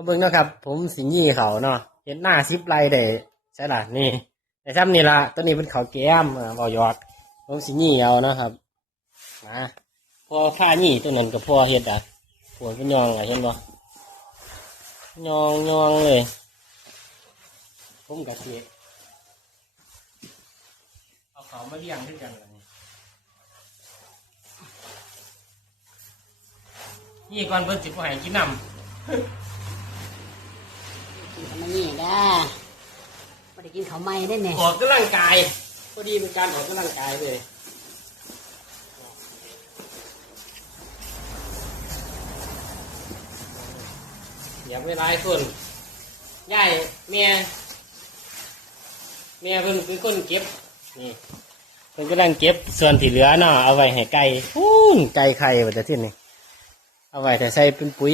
มาเบิ่งเนาะครับ ผมสิยี่เขาเนาะเห็นหน้าซิปไลได้ใช่ล่ะนี่แต่ซ้ำนี่ละตัวนี้เป็นเขาแก้มบอยอด ผมสิยี่เอานะครับมาพอผ้ายี่ตัวนั้นก็พอเฮ็ดอะปวดเป็นยองอะเห็นบ่ยองยองเลย ผมกะสิเอาเขามาเลี้ยงด้วยกันเล่ะนี่ยี่ก่อนเพิ่นสิบ่ให้กินน้ำ กินขนมนี่ได้ไม่ได้กินข้าวไหม้ได้เนี่ยออกกำลังกายพอดีเป็นการออกกำลังกายเลยอย่าไปร้ายคนยายเมียเมียเพิ่นเป็นคนเก็บนี่เพิ่นกำลังเก็บส่วนที่เหลือเนาะเอาไว้ให้ไก่พูนไก่ไข่ว่าจะที่นี่เอาไว้แต่ใส่เป็นปุ๋ย